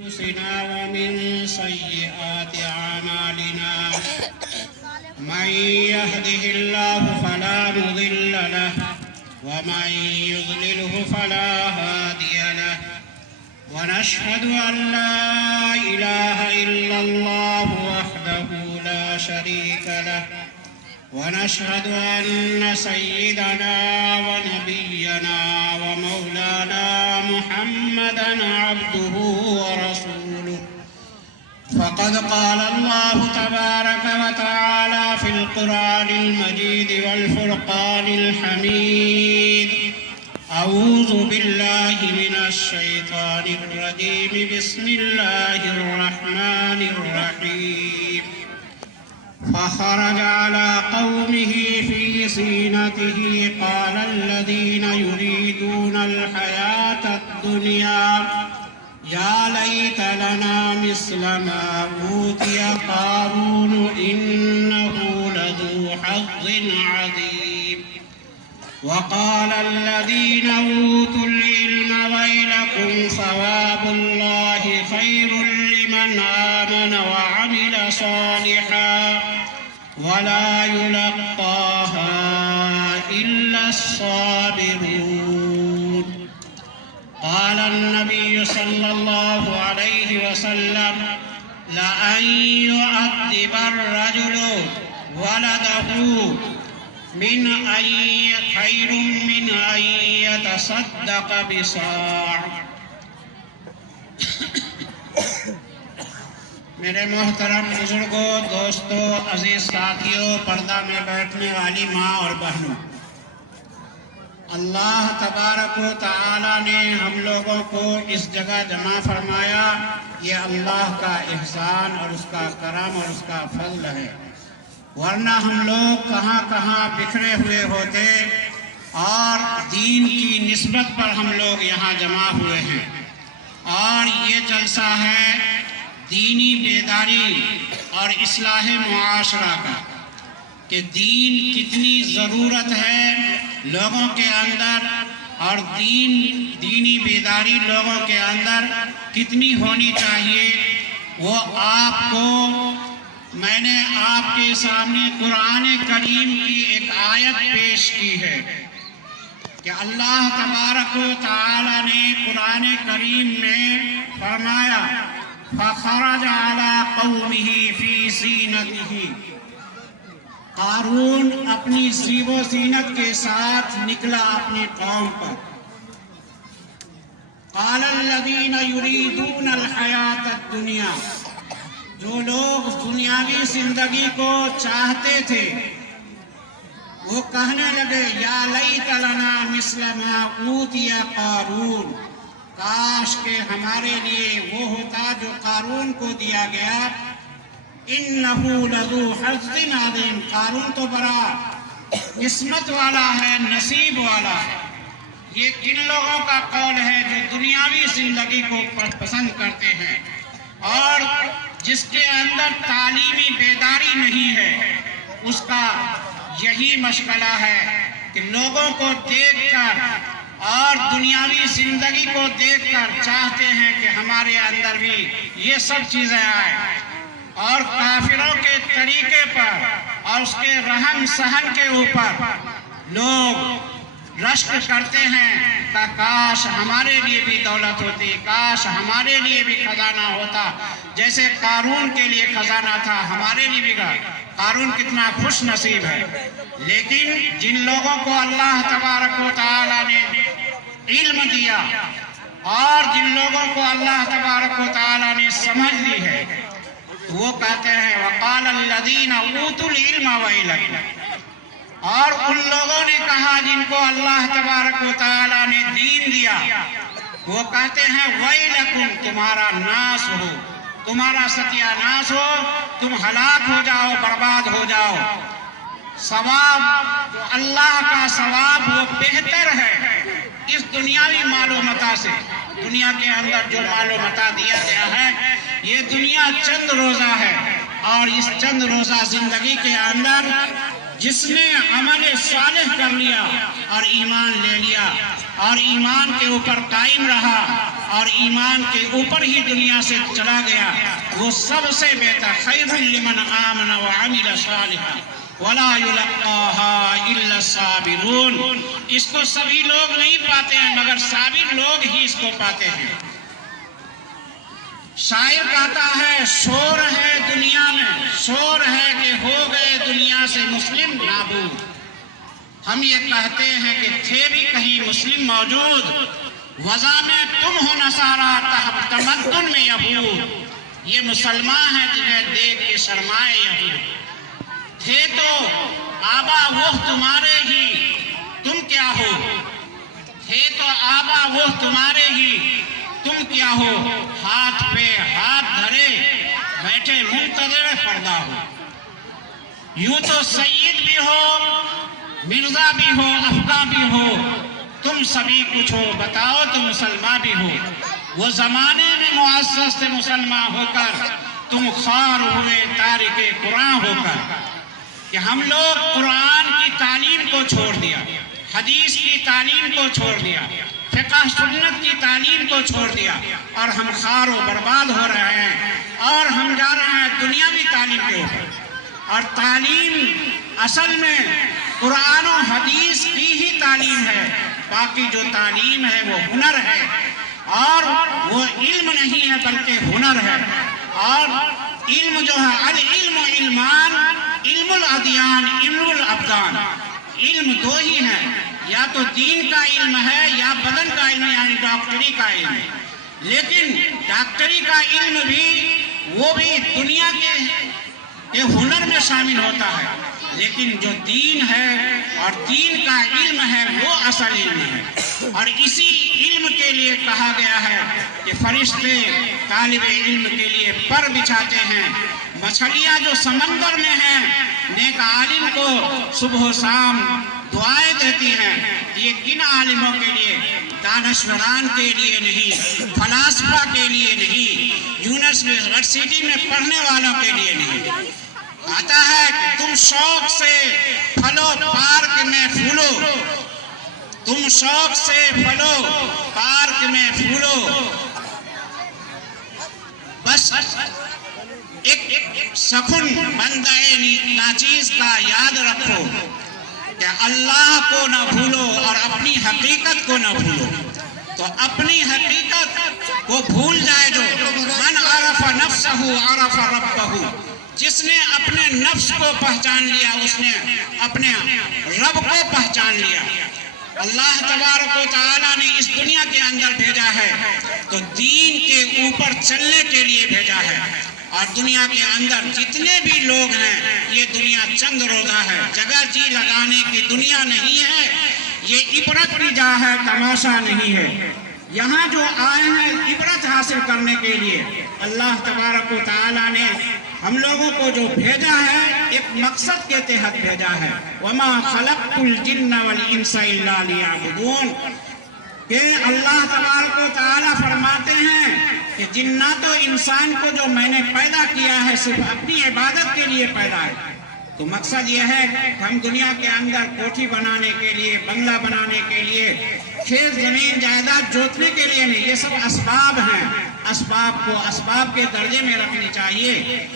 أنفسنا ومن سيئات أعمالنا من يهده الله فلا مضل له ومن يضلله فلا هادي له ونشهد أن لا إله إلا الله وحده لا شريك له ونشهد أن سيدنا ونبينا ومولانا محمدًا عبده ورسوله فقد قال الله تبارك وتعالى في القرآن المجيد والفرقان الحميد أعوذ بالله من الشيطان الرجيم بسم الله الرحمن الرحيم فخرج على قومه في زينته قال الذين يريدون الحياة الدنيا يا ليت لنا مثل ما أوتي قارون إنه لذو حظ عظيم وقال الذين أوتوا العلم ويلكم ثواب الله خير لمن آمن وعمل صالحا ولا يلقاها إلا الصابرون. قال النبي صلى الله عليه وسلم لأن يؤدب الرجل ولده خير من أن يتصدق بصاع. میرے محترم بزرگوں، دوستوں، عزیز ساتھیوں، پردہ میں بیٹھنے والی ماں اور بہنوں، اللہ تبارک و تعالی نے ہم لوگوں کو اس جگہ جمع فرمایا، یہ اللہ کا احسان اور اس کا کرم اور اس کا فضل ہے، ورنہ ہم لوگ کہاں کہاں بکھرے ہوئے ہوتے اور دین کی نسبت پر ہم لوگ یہاں جمع ہوئے ہیں، اور یہ جلسہ ہے دینی بیداری اور اصلاح معاشرہ کا، کہ دین کتنی ضرورت ہے لوگوں کے اندر اور دینی بیداری لوگوں کے اندر کتنی ہونی چاہیے، وہ آپ کو میں نے آپ کے سامنے قرآن کریم کی ایک آیت پیش کی ہے کہ اللہ تبارک و تعالی نے قرآن کریم میں فرمایا فخرج على قومه في زینته، قارون اپنی زیب و زینت کے ساتھ نکلا اپنی قوم پر. قال الذين يريدون الحياة الدنيا، جو لوگ دنیاوی زندگی کو چاہتے تھے وہ کہنے لگے یا لیت لنا مثل ما اوتی قارون، کاش کہ ہمارے لیے وہ ہوتا جو قارون کو دیا گیا. انہ لذو حظ عظیم، قارون تو بڑا قسمت والا ہے، نصیب والا ہے. یہ کن لوگوں کا قول ہے جو دنیاوی زندگی کو پسند کرتے ہیں اور جس کے اندر تعلیمی بیداری نہیں ہے، اس کا یہی مشغلہ ہے کہ لوگوں کو دیکھ کر اور دنیاوی زندگی کو دیکھ کر چاہتے ہیں کہ ہمارے اندر بھی یہ سب چیزیں آئیں، اور کافروں کے طریقے پر اور اس کے رحم سہن کے اوپر لوگ رشک کرتے ہیں کہ کاش ہمارے لیے بھی دولت ہوتی، کاش ہمارے لیے بھی خزانہ ہوتا، جیسے قارون کے لیے خزانہ تھا ہمارے لیے بھی. قارون کتنا خوش نصیب ہے. لیکن جن لوگوں کو اللہ تبارک و تعالی نے علم دیا اور جن لوگوں کو اللہ تبارک و تعالی نے سمجھ لی ہے، وہ کہتے ہیں وقال الذین اوتوا العلم ویلکم، اور ان لوگوں نے کہا جن کو اللہ تبارک و تعالی نے دین دیا، وہ کہتے ہیں ویلکم، تمہارا ناس ہو، تمہارا ستیہ ناس ہو، تم ہلاک ہو جاؤ، برباد ہو جاؤ. ثواب جو اللہ کا ثواب وہ بہتر ہے اس دنیاوی مال و متاع سے. دنیا کے اندر جو مال و متاع دیا گیا ہے، یہ دنیا چند روزہ ہے، اور اس چند روزہ زندگی کے اندر جس نے عمل صالح کر لیا اور ایمان لے لیا اور ایمان کے اوپر قائم رہا اور ایمان کے اوپر ہی دنیا سے چلا گیا وہ سب سے بہتر خیر لمن آمن وعمل صالحا ولا يلقاها الا الصابرون. اس کو سبھی لوگ نہیں پاتے ہیں مگر صابر لوگ ہی اس کو پاتے ہیں. شاعر کہتا ہے شور ہے دنیا میں، شور ہے کہ ہو گئے دنیا سے مسلم نابود. ہم یہ کہتے ہیں کہ تھے بھی کہیں مسلم موجود، وضع میں تم ہو نصارا تمدن میں یہود. یہ مسلمان ہیں جنہیں دیکھ کے شرمائے یہود. تھے تو آبا وہ تمہارے ہی تم کیا ہو، تھے تو آبا وہ تمہارے ہی تم کیا ہو. ہاتھ پہ ہاتھ دھرے بیٹھے منتظر پردہ ہو. یوں تو سید بھی ہو مرزا بھی ہو افقہ بھی ہو، تم سبھی کچھ ہو بتاؤ تو مسلمان بھی ہو. وہ زمانے میں معزز سے مسلمان ہو کر تم خوار ہوئے تارک قرآن ہو کر. کہ ہم لوگ قرآن کی تعلیم کو چھوڑ دیا، حدیث کی تعلیم کو چھوڑ دیا، فقہ سنت کی تعلیم کو چھوڑ دیا اور ہم خوار و برباد ہو رہے ہیں اور ہم جا رہے ہیں دنیاوی تعلیم کے اوپر. اور تعلیم اصل میں قرآن و حدیث کی ہی تعلیم ہے. باقی جو تعلیم ہے وہ ہنر ہے اور وہ علم نہیں ہے بلکہ ہنر ہے. اور علم جو ہے العلم علمان، علم الادیان علم الابدان. علم دو ہی ہیں، یا تو دین کا علم ہے یا بدن کا علم یعنی ڈاکٹری کا علم. لیکن ڈاکٹری کا علم بھی وہ بھی دنیا کے ہنر میں شامل ہوتا ہے، لیکن جو دین ہے اور دین کا علم ہے وہ اصل علم ہے. اور اسی علم کے لیے کہا گیا ہے کہ فرشتے طالب علم کے لیے پر بچھاتے ہیں. مچھلیاں جو سمندر میں ہیں نیک عالم کو صبح و شام دعائیں دیتی ہیں. یہ کن عالموں کے لیے؟ دانشوران کے لیے نہیں، فلاسفہ کے لیے نہیں، یونیورسٹی میں پڑھنے والوں کے لیے نہیں. آتا ہے کہ تم شوق سے پھلو پارک میں پھولو، تم شوق سے پھلو پارک میں پھولو. بس ایک سخن بندہ ناچیز کا یاد رکھو کہ اللہ کو نہ بھولو اور اپنی حقیقت کو نہ بھولو. تو اپنی حقیقت کو بھول جائے جو من عرف نفسہ عرف ربہ. جس نے اپنے نفس کو پہچان لیا اس نے اپنے رب کو پہچان لیا. اللہ تبارک و تعالیٰ نے اس دنیا کے اندر بھیجا ہے تو دین کے اوپر چلنے کے لیے بھیجا ہے. اور دنیا کے اندر جتنے بھی لوگ ہیں یہ دنیا چند روزہ ہے، جگہ جی لگانے کی دنیا نہیں ہے. یہ عبرت کی جا ہے، تماشا نہیں ہے. یہاں جو آئے ہیں عبرت حاصل کرنے کے لیے اللہ تبارک و تعالیٰ نے ہم لوگوں کو جو بھیجا ہے ایک مقصد کے تحت بھیجا ہے. وَمَا خَلَقْتُ الْجِنَّ وَالْإِنسَ إِلَّا لِيَعْبُدُونَ. کہ اللہ تبارک و تعالیٰ فرماتے ہیں کہ جنات و انسان کو جو میں نے پیدا کیا ہے صرف اپنی عبادت کے لیے پیدا ہے. تو مقصد یہ ہے کہ ہم دنیا کے اندر کوٹھی بنانے کے لیے، بنگلہ بنانے کے لیے، کھیت زمین جائیداد جوتنے کے لیے نہیں. یہ سب اسباب ہیں. اسباب کو اسباب کے درجے میں رکھنی چاہیے.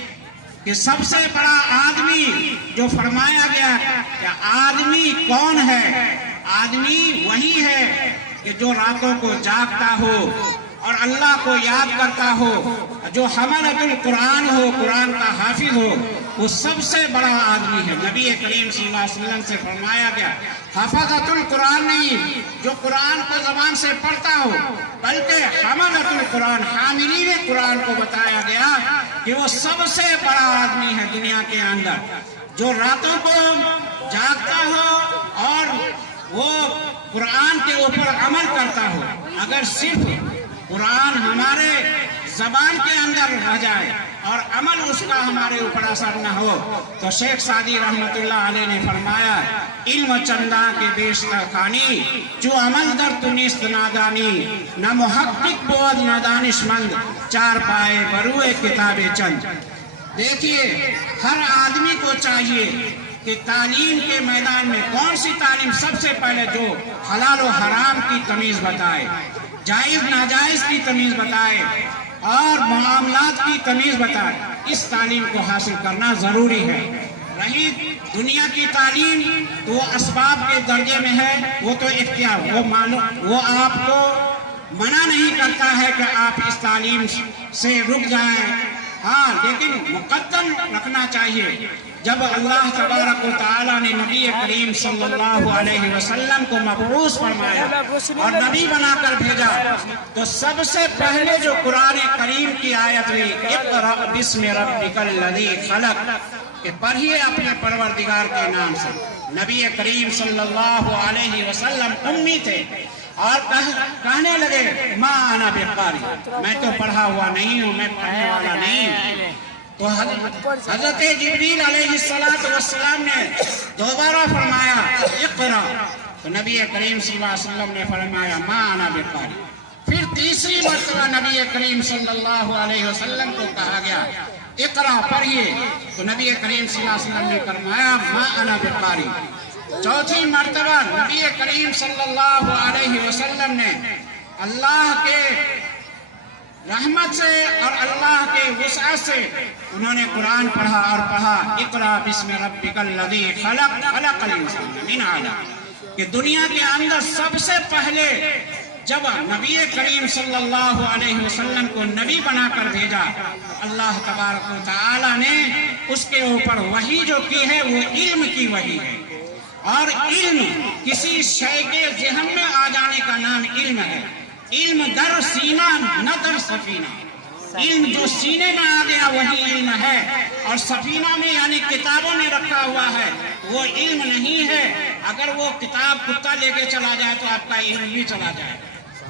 کہ سب سے بڑا آدمی جو فرمایا گیا کہ آدمی کون ہے؟ آدمی وہی ہے کہ جو راتوں کو جاگتا ہو اور اللہ کو یاد کرتا ہو، جو حملۃ القرآن ہو، قرآن کا حافظ ہو، وہ سب سے بڑا آدمی ہے. نبی کریم صلی اللہ علیہ وسلم سے فرمایا گیا حفظۃ القرآن نہیں جو قرآن کو زبان سے پڑھتا ہو، بلکہ حملۃ القرآن حاملین قرآن کو بتایا گیا کہ وہ سب سے بڑا آدمی ہے دنیا کے اندر جو راتوں کو جاگتا ہو اور وہ قرآن کے اوپر عمل کرتا ہو. اگر صرف قرآن ہمارے زبان کے اندر رہ جائے اور عمل اس کا ہمارے اوپر اثر نہ ہو تو شیخ سعدی رحمت اللہ علیہ نے فرمایا علم چندہ کے بیشتر خانی جو عمل در تو نیست نادانی نہ محقق بود نہ دانش مند چار پائے بروئے کتاب چند. دیکھیے ہر آدمی کو چاہیے کہ تعلیم کے میدان میں کون سی تعلیم سب سے پہلے جو حلال و حرام کی تمیز بتائے. جائز ناجائز کی تمیز بتائے اور معاملات کی تمیز بتائے، اس تعلیم کو حاصل کرنا ضروری ہے۔ رہی دنیا کی تعلیم تو وہ اسباب کے درجے میں ہے، وہ تو اختیار، وہ آپ کو منع نہیں کرتا ہے کہ آپ اس تعلیم سے رک جائیں، ہاں لیکن مقدم رکھنا چاہیے۔ جب اللہ تبارک و تعالیٰ نے نبی کریم صلی اللہ علیہ وسلم کو مبعوث فرمایا اور نبی بنا کر بھیجا تو سب سے پہلے جو قرآن کریم کی آیت ہوئی اقرأ بسم ربک الذی خلق، کہ پڑھیے اپنے پروردگار کے نام سے۔ نبی کریم صلی اللہ علیہ وسلم امی تھے اور کہنے لگے ما انا بقاری، میں تو پڑھا ہوا نہیں ہوں، میں پڑھنے والا نہیں ہوں۔ تو حضرت جبریل علیہ السلام نے دوبارہ فرمایا اقرا، تو نبی کریم صلی اللہ علیہ وسلم نے فرمایا ما انا بقاری۔ پھر تیسری مرتبہ نبی کریم صلی اللہ علیہ وسلم کو کہا گیا اقرا پڑھیے، تو نبی کریم صلی اللہ علیہ وسلم نے فرمایا ما انا بقاری۔ چوتھی مرتبہ نبی کریم صلی اللہ علیہ وسلم نے اللہ کے رحمت سے اور اللہ کے وسعت سے انہوں نے قرآن پڑھا اور کہا اقرأ بسم ربک الذی خلق خلق الانسان من علق، کہ دنیا کے اندر سب سے پہلے جب نبی کریم صلی اللہ علیہ وسلم کو نبی بنا کر بھیجا، اللہ تبارک و تعالی نے اس کے اوپر وحی جو کی ہے وہ علم کی وحی ہے، اور علم کسی شے کے ذہن میں آ جانے کا نام علم ہے۔ علم در سینہ نہ در سفینہ، علم جو سینے میں آ گیا وہی علم ہے، اور سفینہ میں یعنی کتابوں میں رکھا ہوا ہے وہ علم نہیں ہے۔ اگر وہ کتاب کتا لے کے چلا جائے تو آپ کا علم بھی چلا جائے۔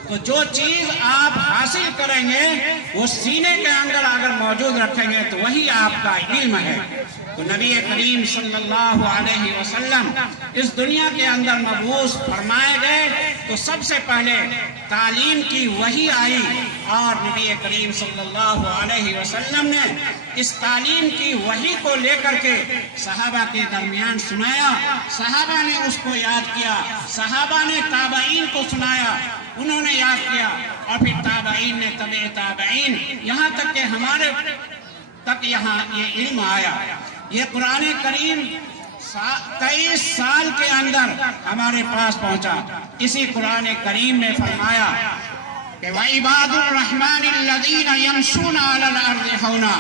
تو جو چیز آپ حاصل کریں گے وہ سینے کے اندر اگر موجود رکھیں گے تو وہی آپ کا علم ہے۔ تو نبی کریم صلی اللہ علیہ وسلم اس دنیا کے اندر مبعوث فرمائے گئے تو سب سے پہلے تعلیم کی وحی آئی، اور نبی کریم صلی اللہ علیہ وسلم نے اس تعلیم کی وحی کو لے کر کے صحابہ کے درمیان سنایا، صحابہ نے اس کو یاد کیا، صحابہ نے تابعین کو سنایا، انہوں نے یاد کیا، اور پھر تابعین نے تبع تابعین، یہاں تک کہ ہمارے تک یہاں یہ علم آیا۔ یہ قرآن کریم 23 سال کے اندر ہمارے پاس پہنچا۔ اسی قرآن کریم میں فرمایا کہ وَعِبَادُ الرَّحْمَنِ الَّذِينَ يَمْشُونَ عَلَى الْأَرْضِ هَوْنًا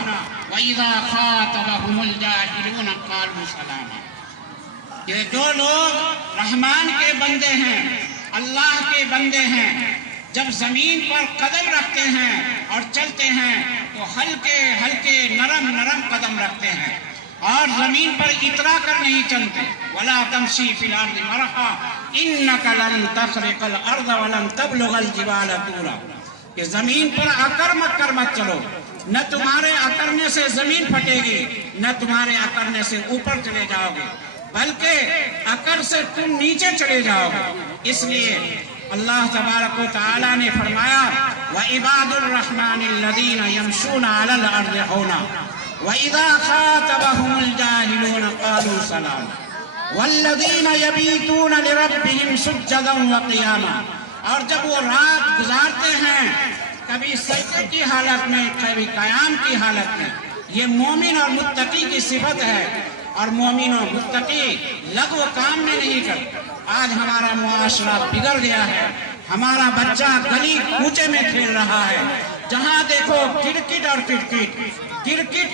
وَإِذَا خَاطَبَهُمُ الْجَاهِلُونَ قَالُوا سَلَامًا، کہ جو لوگ رحمان کے بندے ہیں، اللہ کے بندے ہیں، جب زمین پر قدم رکھتے ہیں اور چلتے ہیں تو ہلکے ہلکے نرم نرم قدم رکھتے ہیں، اور زمین پر اترا کر نہیں چلتے۔ وَلَا تَمْشِي فِي الْأَرْضِ مَرَحًا إِنَّكَ لَن تَخْرِقَ الْأَرْضَ وَلَن تَبْلُغَ الْجِبَالَ طُولًا، کہ زمین پر اکر مت چلو، نہ تمہارے اکرنے سے زمین پھٹے گی، نہ تمہارے اکرنے سے اوپر چلے جاؤ گے، بلکہ اکر سے تم نیچے چلے جاؤ گے۔ اس لیے اللہ تبارک و تعالی نے فرمایا وَعِبَادُ الرَّحْمَنِ الَّذِينَ يَمْشُونَ عَلَى الْأَرْضِ هَوْنًا وَإِذَا خَاطَبَهُمُ الْجَاهِلُونَ قَالُوا سَلَامًا وَالَّذِينَ يَبِيتُونَ لِرَبِّهِمْ سُجَّدًا وَقِيَامًا، اور جب وہ رات گزارتے ہیں کبھی سجدے کی حالت میں کبھی قیام کی حالت میں، یہ مومن اور متقی کی صفت ہے، اور مومن اور متقی لغو کام میں نہیں کرتے۔ آج ہمارا معاشرہ بگڑ گیا ہے، ہمارا بچہ گلی کوچے میں کھیل رہا ہے، جہاں دیکھو کرکٹ اور کرکٹ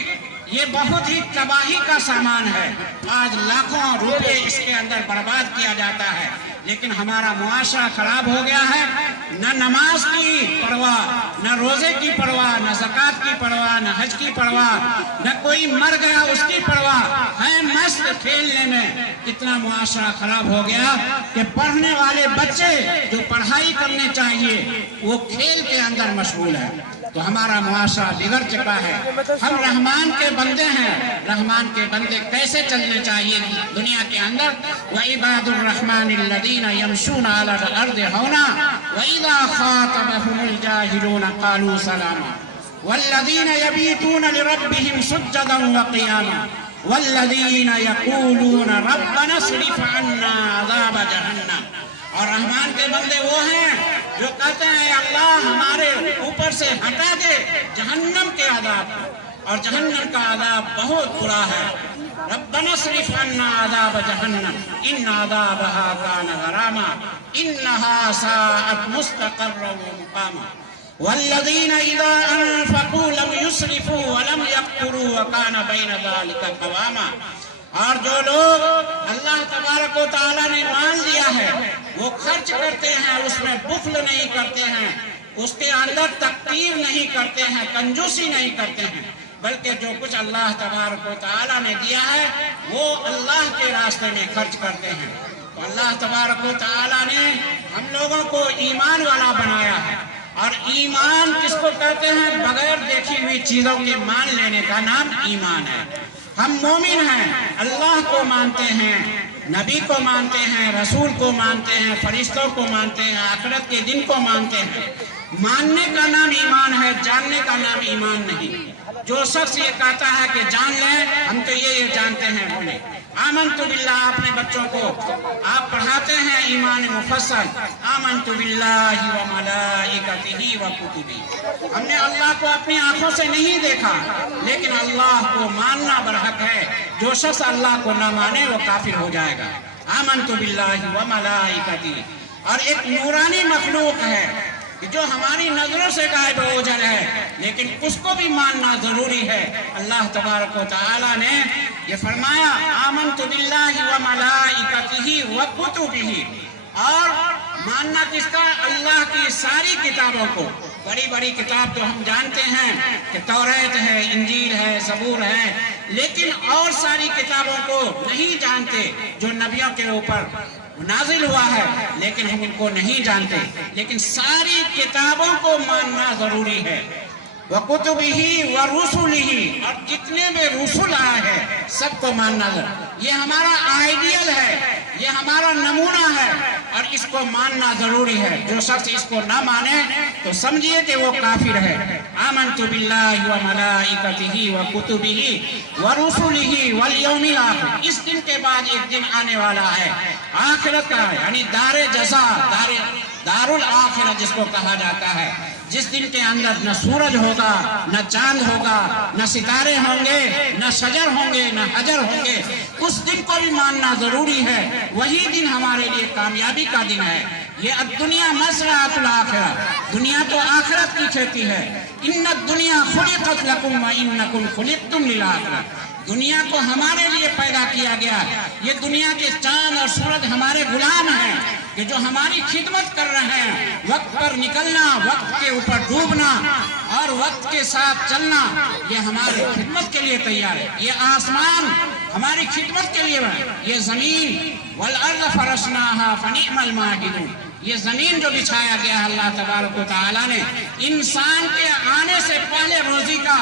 یہ بہت ہی تباہی کا سامان ہے۔ آج لاکھوں روپے اس کے اندر برباد کیا جاتا ہے، لیکن ہمارا معاشرہ خراب ہو گیا ہے، نہ نماز کی پرواہ، نہ روزے کی پرواہ، نہ زکوٰۃ کی پرواہ، نہ حج کی پرواہ، نہ کوئی مر گیا اس کی پرواہ ہے، مست کھیلنے میں۔ اتنا معاشرہ خراب ہو گیا کہ پڑھنے والے بچے جو پڑھائی کرنے چاہیے وہ کھیل کے اندر مشغول ہے۔ تو ہمارا معاشرہ بگڑ چکا ہے۔ ہم رحمان کے بندے ہیں، رحمان کے بندے کیسے چلنے چاہیے دنیا کے اندر؟ وَعِبَادُ الرَّحْمَنِ الَّذِينَ يَمْشُونَ عَلَى الْأَرْضِ هَوْنًا وَإِذَا خَاطَبَهُمُ الْجَاهِلُونَ قَالُوا سَلَامًا وَالَّذِينَ يَبِيتُونَ لِرَبِّهِمْ سُجَّدًا وَقِيَامًا وَالَّذِينَ يَقُولُونَ رَبَّنَا اصْرِفْ عَنَّا عَذَابَ جَهَنَّمَ، اور رحمان کے بندے وہ ہیں جو کہتے ہیں اللہ ہمارے اوپر سے ہٹا دے جہنم کے عذاب کو، اور جہنم کا عذاب بہت برا ہے۔ ربنا اصرف عنا عذاب جہنم ان عذابها كان غراما انها ساءت مستقرا ومقاما والذین اذا انفقوا لم يسرفوا ولم يقتروا وكان بين ذلك قواما۔ اور جو لوگ اللہ تبارک و تعالیٰ نے مان لیا ہے وہ خرچ کرتے ہیں، اس میں بخل نہیں کرتے ہیں، اس کے اندر تقتیر نہیں کرتے ہیں، کنجوسی نہیں کرتے ہیں، بلکہ جو کچھ اللہ تبارک و تعالیٰ نے دیا ہے وہ اللہ کے راستے میں خرچ کرتے ہیں۔ تو اللہ تبارک و تعالیٰ نے ہم لوگوں کو ایمان والا بنایا ہے، اور ایمان کس کو کہتے ہیں؟ بغیر دیکھی ہوئی چیزوں کے مان لینے کا نام ایمان ہے۔ ہم مومن ہیں، اللہ کو مانتے ہیں، نبی کو مانتے ہیں، رسول کو مانتے ہیں، فرشتوں کو مانتے ہیں، آخرت کے دن کو مانتے ہیں۔ ماننے کا نام ایمان ہے، جاننے کا نام ایمان نہیں۔ جو شخص یہ کہتا ہے کہ جان لیں، ہم تو یہ جانتے ہیں، بولے آمنت باللہ، اپنے بچوں کو آپ پڑھاتے ہیں ایمان مفصل، آمنت باللہ و ملائکتہ و کتبہ۔ ہم نے اللہ کو اپنی آنکھوں سے نہیں دیکھا، لیکن اللہ کو ماننا برحق ہے۔ جو شخص اللہ کو نہ مانے وہ کافر ہو جائے گا۔ آمنت باللہ و ملائکتہ، اور ایک نورانی مخلوق ہے جو ہماری نظروں سے غائب و اوجھل ہے، لیکن اس کو بھی ماننا ضروری ہے۔ اللہ تبارک و تعالیٰ نے یہ فرمایا آمنت باللہ و ملائکتہ و کتبہ، اور ماننا کس کا؟ اللہ کی ساری کتابوں کو۔ بڑی بڑی کتاب تو ہم جانتے ہیں کہ توریت ہے، انجیل ہے، زبور ہے، لیکن اور ساری کتابوں کو نہیں جانتے جو نبیوں کے اوپر نازل ہوا ہے، لیکن ہم ان کو نہیں جانتے، لیکن ساری کتابوں کو ماننا ضروری ہے۔ وَكُتُبِهِ وَرُسُلِهِ، اور جتنے بھی رسول آئے ہیں سب کو ماننا ضروری۔ یہ ہمارا آئیڈیل ہے، یہ ہمارا نمونہ ہے، اور اس کو ماننا ضروری ہے۔ جو شخص اس کو نہ مانے تو سمجھیے کہ وہ کافر ہے۔ آمنت باللہ و ملائکتہ و کتبہ و رسلہ والیوم الآخر، اس دن کے بعد ایک دن آنے والا ہے آخرت کا، یعنی دار جزا، دار الآخرہ جس کو کہا جاتا ہے، جس دن کے اندر نہ سورج ہوگا، نہ چاند ہوگا، نہ ستارے ہوں گے، نہ شجر ہوں گے، نہ حجر ہوں گے۔ اس دن کو بھی ماننا ضروری ہے۔ وہی دن ہمارے لیے کامیابی کا دن ہے۔ یہ الدنیا مزرعۃ الآخرہ، دنیا تو آخرت کی کھیتی ہے۔ ان الدنیا خلقت لکم وانکم خلقتم للآخرہ، دنیا کو ہمارے لیے پیدا کیا گیا۔ یہ دنیا کے چاند اور سورج ہمارے غلام ہیں کہ جو ہماری خدمت کر رہے ہیں۔ وقت پر نکلنا، وقت کے اوپر ڈوبنا اور وقت کے ساتھ چلنا، یہ ہماری خدمت کے لیے تیار ہے۔ یہ آسمان ہماری خدمت کے لیے ہے، یہ زمین والارض فرشناہا فنعم الماہدون، یہ زمین جو بچھایا گیا ہے اللہ تبارک و تعالیٰ نے انسان کے آنے سے پہلے روزی کا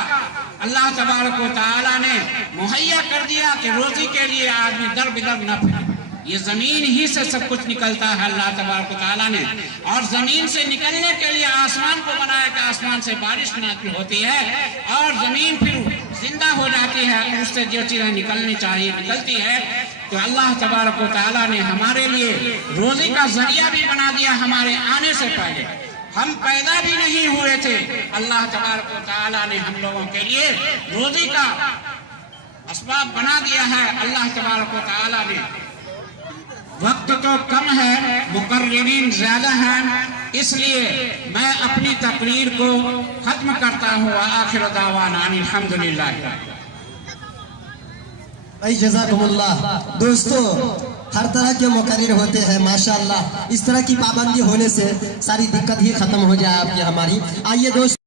اللہ تبارک و تعالیٰ نے مہیا کر دیا کہ روزی کے لیے آدمی در بدر نہ پھرے۔ یہ زمین ہی سے سب کچھ نکلتا ہے اللہ تبارک و تعالیٰ نے، اور زمین سے نکلنے کے لیے آسمان کو بنایا کہ آسمان سے بارش نازل ہوتی ہے، اور زمین پھر زندہ ہو جاتی ہے، اس سے جو چیزیں نکلنی چاہیے نکلتی ہے۔ تو اللہ تبارک و تعالیٰ نے ہمارے لیے روزی کا ذریعہ بھی بنا دیا ہمارے آنے سے پہلے۔ ہم پیدا بھی نہیں ہوئے تھے، اللہ تبارک و تعالیٰ نے ہم لوگوں کے لیے روزی کا اسباب بنا دیا ہے۔ اللہ تبارک و تعالیٰ نے، وقت تو کم ہے، مقررین زیادہ ہیں، اس لیے میں اپنی تقریر کو ختم کرتا ہوں۔ آخر دعوانا ان الحمدللہ۔ بھائی جزاکم اللہ۔ دوستو، ہر طرح کے مقرر ہوتے ہیں ماشاءاللہ، اس طرح کی پابندی ہونے سے ساری دقت ہی ختم ہو جائے آپ کی ہماری۔ آئیے دوست